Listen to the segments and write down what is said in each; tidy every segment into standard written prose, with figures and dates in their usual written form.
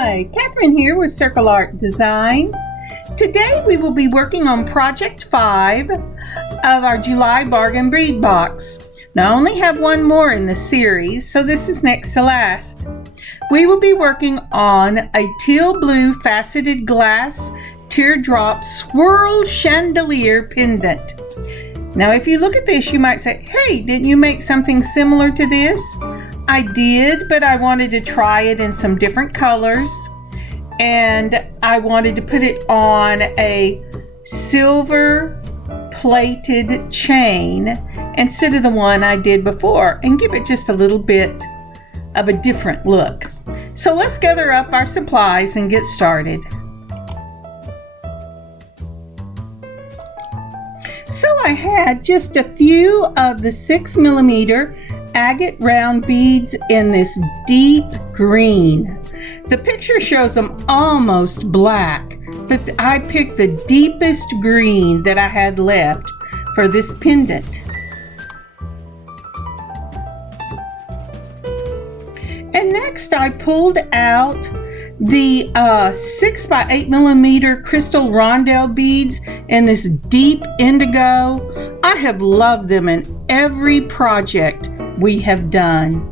Hi, Kathryn here with Circle Art Designs. Today we will be working on Project 5 of our July Bargain Bead Box. Now I only have one more in the series, so this is next to last. We will be working on a teal blue faceted glass teardrop swirl chandelier pendant. Now if you look at this, you might say, hey, didn't you make something similar to this? I did, but I wanted to try it in some different colors, and I wanted to put it on a silver plated chain instead of the one I did before and give it just a little bit of a different look. So let's gather up our supplies and get started. So I had just a few of the 6mm agate round beads in this deep green. The picture shows them almost black, but I picked the deepest green that I had left for this pendant. And next I pulled out the 6x8mm crystal rondelle beads in this deep indigo. I have loved them in every project we have done.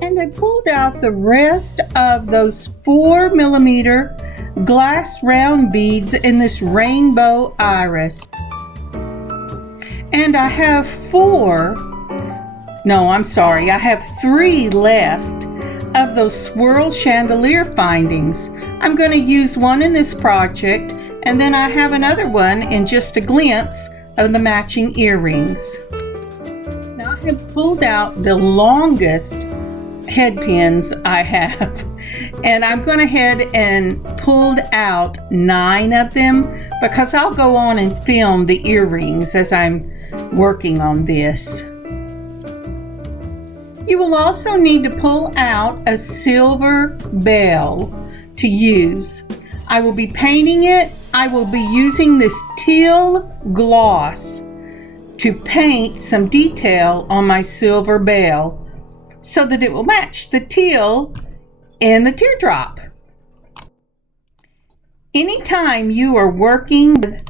And I pulled out the rest of those 4mm glass round beads in this rainbow iris. And I have I have 3 left of those swirl chandelier findings. I'm going to use one in this project, and then I have another one in just a glimpse of the matching earrings. Now I have pulled out the longest head pins I have, and I'm going ahead and pulled out 9 of them because I'll go on and film the earrings as I'm working on this. You will also need to pull out a silver bell to use. I will be painting it. I will be using this teal gloss to paint some detail on my silver bell so that it will match the teal in the teardrop. Anytime you are working with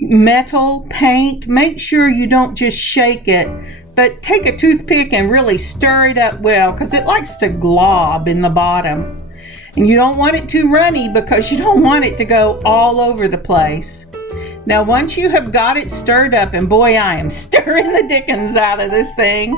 metal paint, make sure you don't just shake it, but take a toothpick and really stir it up well, because it likes to glob in the bottom. And you don't want it too runny because you don't want it to go all over the place. Now once you have got it stirred up, and boy, I am stirring the dickens out of this thing,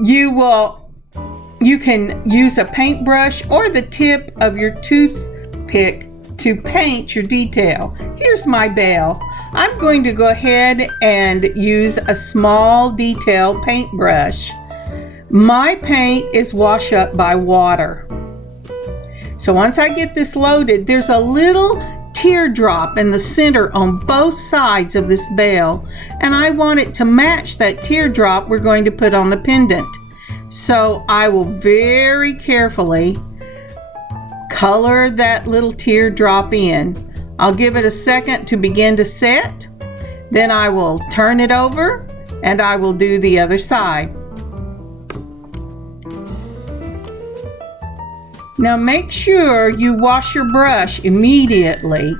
you can use a paintbrush or the tip of your toothpick to paint your detail. Here's my bell. I'm going to go ahead and use a small detail paintbrush. My paint is wash up by water. So once I get this loaded, there's a little teardrop in the center on both sides of this bell, and I want it to match that teardrop we're going to put on the pendant. So I will very carefully color that little teardrop in. I'll give it a second to begin to set. Then I will turn it over and I will do the other side. Now make sure you wash your brush immediately.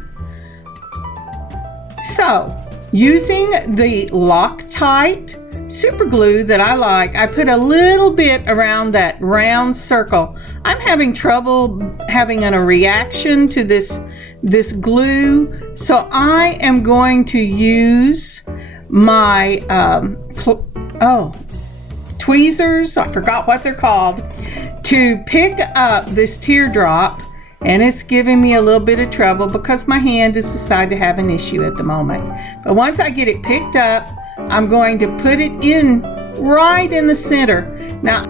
So, using the Loctite super glue that I like, I put a little bit around that round circle. I'm having trouble having a reaction to this glue, so I am going to use my tweezers, I forgot what they're called, to pick up this teardrop, and it's giving me a little bit of trouble because my hand has decided to have an issue at the moment. But once I get it picked up, I'm going to put it in right in the center. Now,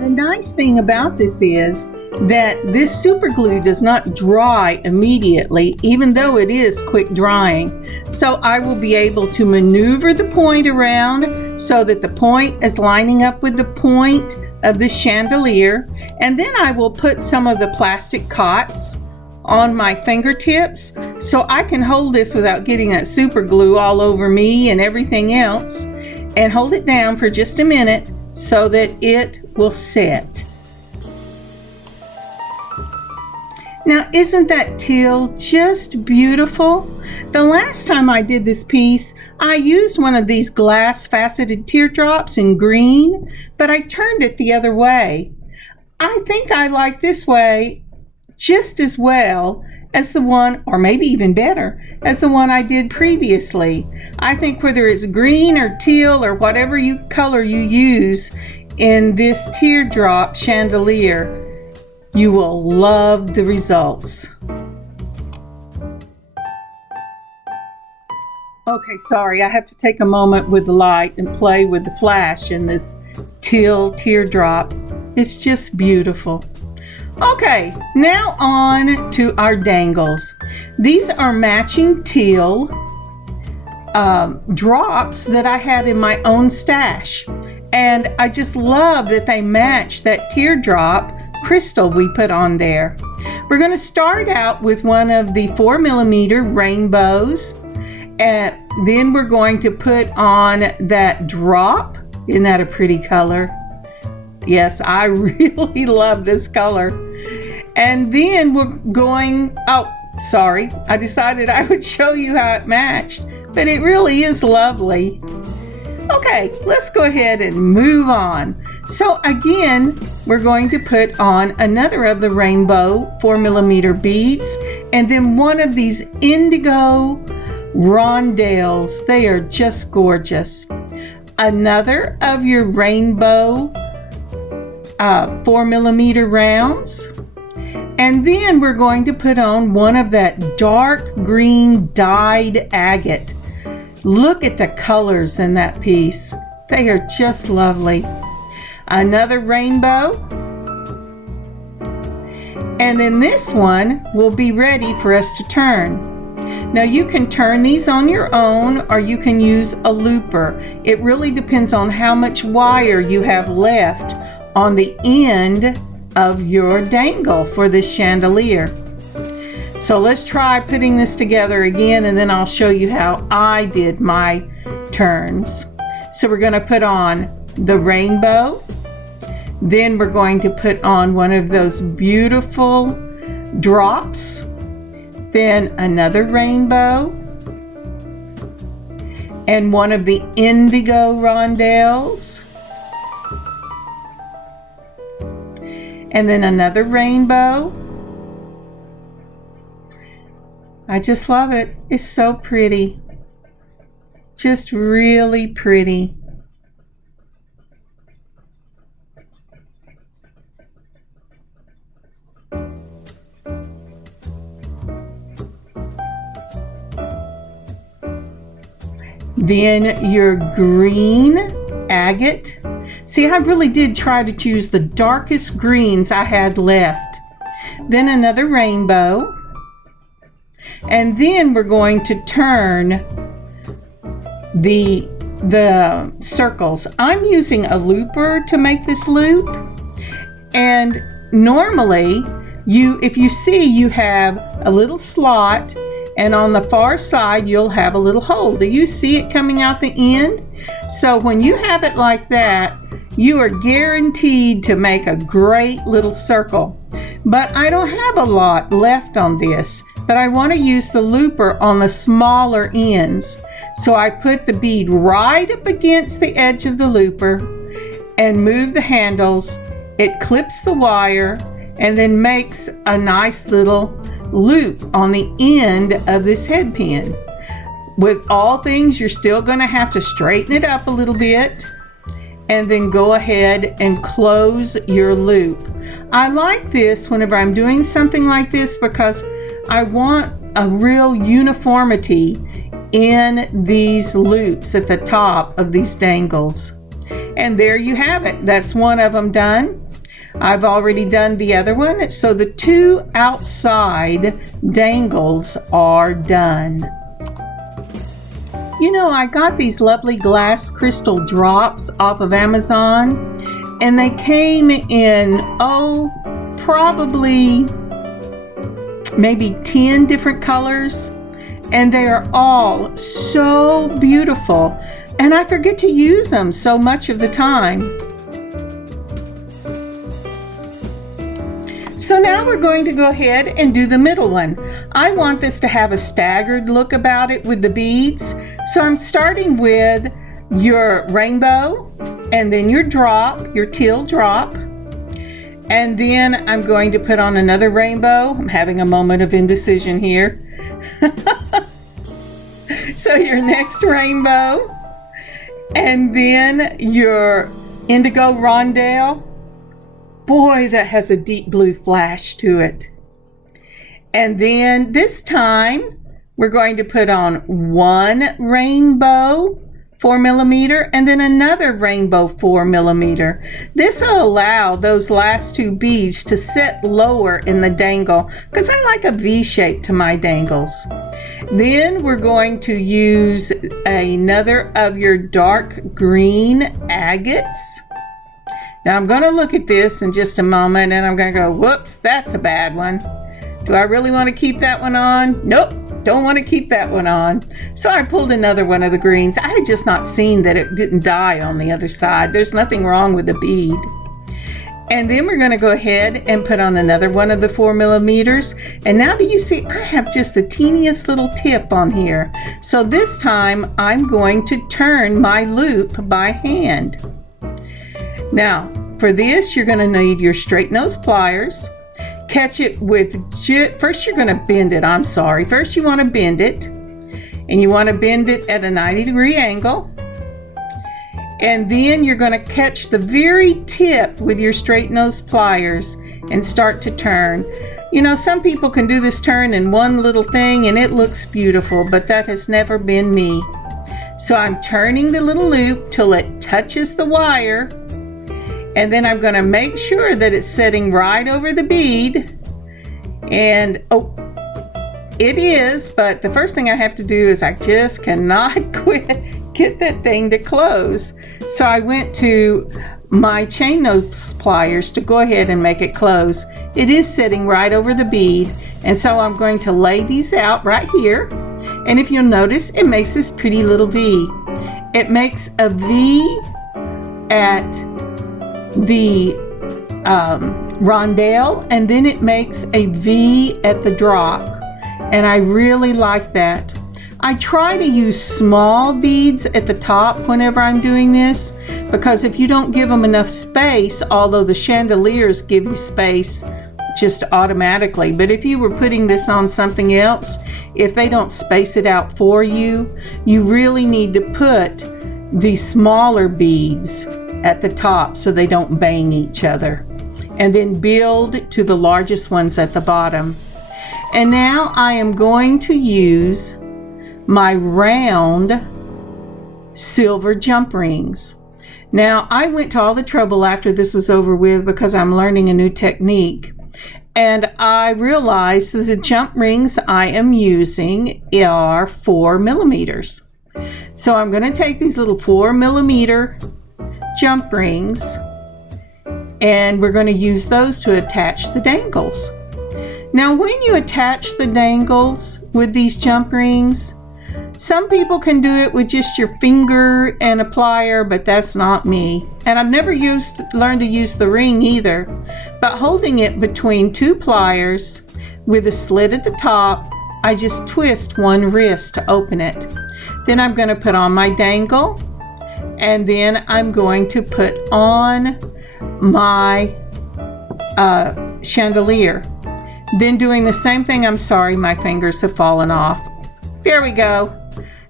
the nice thing about this is that this super glue does not dry immediately, even though it is quick drying. So I will be able to maneuver the point around so that the point is lining up with the point of the chandelier. And then I will put some of the plastic cots on my fingertips so I can hold this without getting that super glue all over me and everything else, and hold it down for just a minute so that it will set. Now, isn't that teal just beautiful? The last time I did this piece, I used one of these glass faceted teardrops in green, but I turned it the other way. I think I like this way just as well as the one, or maybe even better, as the one I did previously. I think whether it's green or teal or whatever color you use in this teardrop chandelier, you will love the results. Okay, sorry, I have to take a moment with the light and play with the flash in this teal teardrop. It's just beautiful. Okay, now on to our dangles. These are matching teal drops that I had in my own stash. And I just love that they match that teardrop crystal we put on there. We're going to start out with one of the 4mm rainbows. And then we're going to put on that drop. Isn't that a pretty color? Yes, I really love this color. And then we're going, I decided I would show you how it matched, but it really is lovely. Okay, let's go ahead and move on. So again, we're going to put on another of the rainbow 4mm beads, and then one of these indigo rondelles. They are just gorgeous. Another of your rainbow 4mm rounds, and then we're going to put on one of that dark green dyed agate. Look at the colors in that piece. They are just lovely. Another rainbow, and then this one will be ready for us to turn. Now you can turn these on your own, or you can use a looper. It really depends on how much wire you have left on the end of your dangle for this chandelier. So let's try putting this together again, and then I'll show you how I did my turns. So we're going to put on the rainbow, then we're going to put on one of those beautiful drops, then another rainbow, and one of the indigo rondelles, and then another rainbow. I just love it. It's so pretty. Just really pretty. Then your green agate. See, I really did try to choose the darkest greens I had left. Then another rainbow. And then we're going to turn the circles. I'm using a looper to make this loop. And normally, if you see, you have a little slot, and on the far side, you'll have a little hole. Do you see it coming out the end? So when you have it like that, you are guaranteed to make a great little circle. But I don't have a lot left on this, but I want to use the looper on the smaller ends. So I put the bead right up against the edge of the looper and move the handles. It clips the wire and then makes a nice little loop on the end of this head pin. With all things, you're still going to have to straighten it up a little bit and then go ahead and close your loop. I like this whenever I'm doing something like this because I want a real uniformity in these loops at the top of these dangles. And there you have it. That's one of them done. I've already done the other one, so the two outside dangles are done. You know, I got these lovely glass crystal drops off of Amazon, and they came in, probably maybe 10 different colors, and they are all so beautiful, and I forget to use them so much of the time. So now we're going to go ahead and do the middle one. I want this to have a staggered look about it with the beads. So I'm starting with your rainbow and then your drop, your teal drop. And then I'm going to put on another rainbow. I'm having a moment of indecision here. So your next rainbow, and then your indigo rondelle. Boy, that has a deep blue flash to it. And then this time we're going to put on one rainbow 4mm and then another rainbow 4mm. This will allow those last two beads to sit lower in the dangle because I like a V shape to my dangles. Then we're going to use another of your dark green agates. Now I'm going to look at this in just a moment and I'm going to go, whoops, that's a bad one. Do I really want to keep that one on? Nope, don't want to keep that one on. So I pulled another one of the greens. I had just not seen that it didn't die on the other side. There's nothing wrong with the bead. And then we're going to go ahead and put on another one of the 4mm. And now do you see I have just the teeniest little tip on here. So this time I'm going to turn my loop by hand. Now for this you're going to need your straight nose pliers. Catch it with, first you're going to bend it, First you want to bend it, and you want to bend it at a 90-degree angle. And then you're going to catch the very tip with your straight nose pliers and start to turn. You know, some people can do this turn in one little thing and it looks beautiful, but that has never been me. So I'm turning the little loop till it touches the wire. And then I'm going to make sure that it's sitting right over the bead. And oh, it is, but the first thing I have to do is I just cannot get that thing to close. So I went to my chain nose pliers to go ahead and make it close. It is sitting right over the bead. And so I'm going to lay these out right here. And if you'll notice, it makes this pretty little V. It makes a V at the rondelle, and then it makes a V at the drop, and I really like that. I try to use small beads at the top whenever I'm doing this, because if you don't give them enough space, although the chandeliers give you space just automatically, but if you were putting this on something else, if they don't space it out for you, you really need to put the smaller beads at the top so they don't bang each other, and then build to the largest ones at the bottom. And now I am going to use my round silver jump rings. Now I went to all the trouble after this was over with because I'm learning a new technique, and I realized that the jump rings I am using are 4mm. So I'm going to take these little 4mm jump rings, and we're going to use those to attach the dangles. Now when you attach the dangles with these jump rings, some people can do it with just your finger and a plier, but that's not me. And I've never learned to use the ring either, but holding it between two pliers with a slit at the top, I just twist one wrist to open it. Then I'm going to put on my dangle, and then I'm going to put on my chandelier. Then doing the same thing, I'm sorry, my fingers have fallen off. There we go.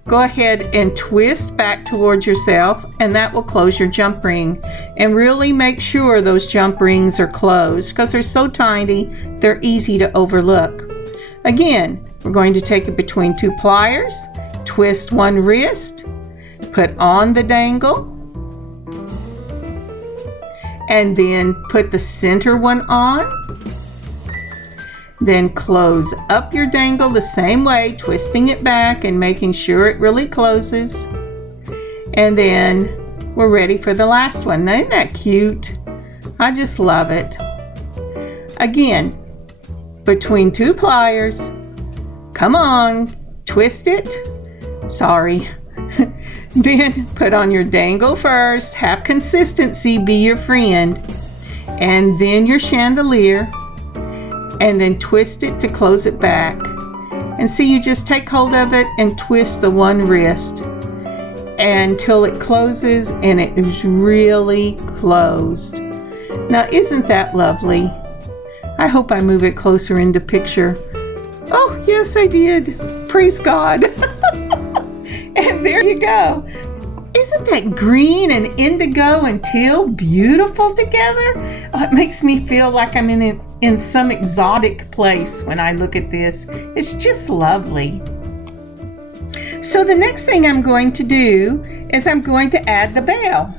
Go ahead and twist back towards yourself, and that will close your jump ring. And really make sure those jump rings are closed because they're so tiny, they're easy to overlook. Again, we're going to take it between two pliers, twist one wrist, put on the dangle, and then put the center one on. Then close up your dangle the same way, twisting it back and making sure it really closes. And then we're ready for the last one. Now, isn't that cute? I just love it. Again, between two pliers, come on, twist it. Sorry. Then put on your dangle first, have consistency be your friend, and then your chandelier, and then twist it to close it back. And see, you just take hold of it and twist the one wrist until it closes, and it is really closed. Now, isn't that lovely? I hope I move it closer into picture. Oh, yes, I did. Praise God. And there you go. Isn't that green and indigo and teal beautiful together? Oh, it makes me feel like I'm in some exotic place when I look at this. It's just lovely. So the next thing I'm going to do is I'm going to add the bell.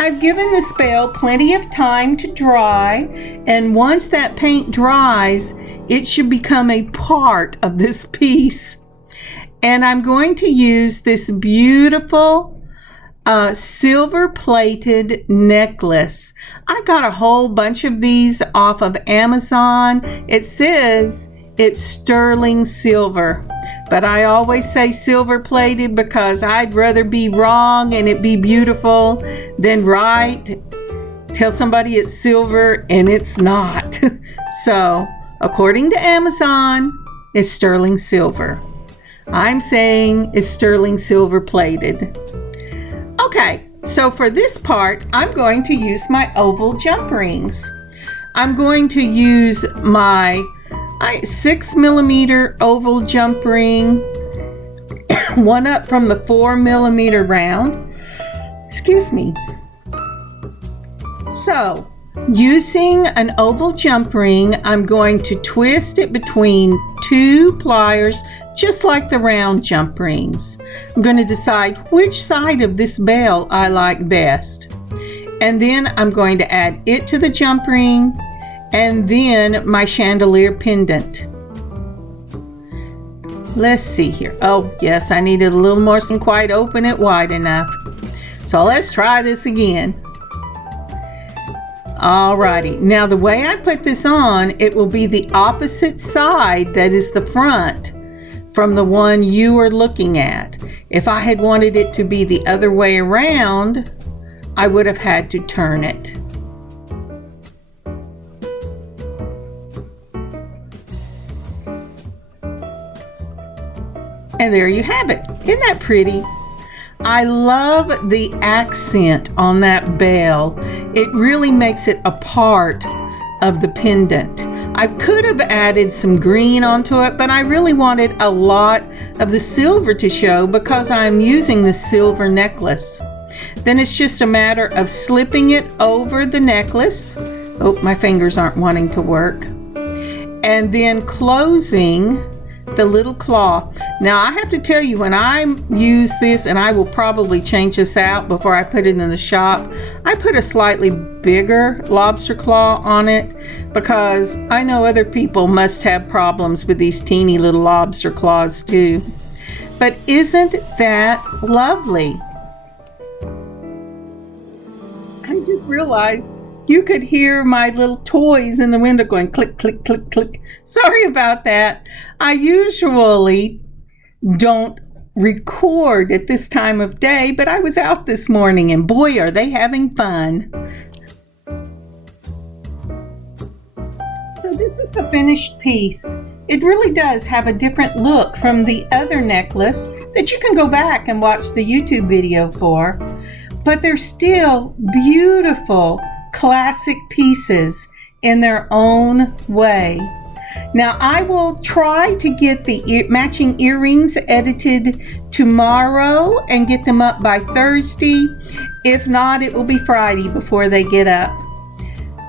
I've given this bell plenty of time to dry, and once that paint dries, it should become a part of this piece. And I'm going to use this beautiful silver plated necklace. I got a whole bunch of these off of Amazon. It says it's sterling silver, but I always say silver plated because I'd rather be wrong and it be beautiful than right. Tell somebody it's silver and it's not. So, according to Amazon, it's sterling silver. I'm saying it's sterling silver plated. Okay, so for this part, I'm going to use my oval jump rings. I'm going to use my 6mm oval jump ring, one up from the 4mm round. Excuse me. So, using an oval jump ring, I'm going to twist it between 2 pliers, just like the round jump rings. I'm going to decide which side of this bell I like best. And then I'm going to add it to the jump ring, and then my chandelier pendant. Let's see here. Oh, yes, I needed a little more, didn't quite open it wide enough. So let's try this again. Alrighty, now the way I put this on, it will be the opposite side that is the front from the one you are looking at. If I had wanted it to be the other way around, I would have had to turn it. And there you have it. Isn't that pretty? I love the accent on that bell. It really makes it a part of the pendant. I could have added some green onto it, but I really wanted a lot of the silver to show because I'm using the silver necklace. Then it's just a matter of slipping it over the necklace. Oh, my fingers aren't wanting to work. And then closing the little claw. Now I have to tell you, when I use this, and I will probably change this out before I put it in the shop, I put a slightly bigger lobster claw on it because I know other people must have problems with these teeny little lobster claws too. But isn't that lovely? I just realized you could hear my little toys in the window going click, click, click, click. Sorry about that. I usually don't record at this time of day, but I was out this morning and boy, are they having fun. So this is the finished piece. It really does have a different look from the other necklace that you can go back and watch the YouTube video for, but they're still beautiful classic pieces in their own way. Now I will try to get the matching earrings edited tomorrow and get them up by Thursday. If not, it will be Friday before they get up.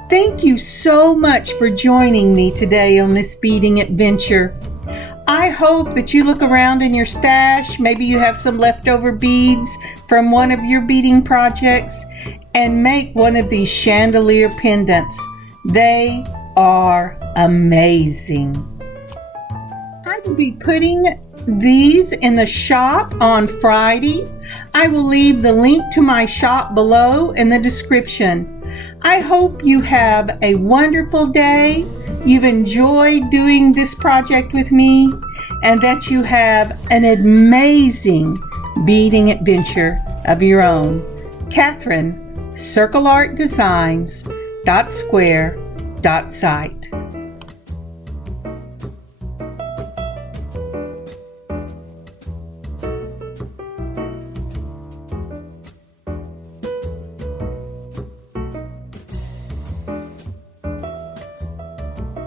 Thank you so much for joining me today on this beading adventure. I hope that you look around in your stash. Maybe you have some leftover beads from one of your beading projects, and make one of these chandelier pendants. They are amazing. I will be putting these in the shop on Friday. I will leave the link to my shop below in the description. I hope you have a wonderful day, you've enjoyed doing this project with me, and that you have an amazing beading adventure of your own. Kathryn, circleartdesigns.square.site. circleartdesigns.square.site.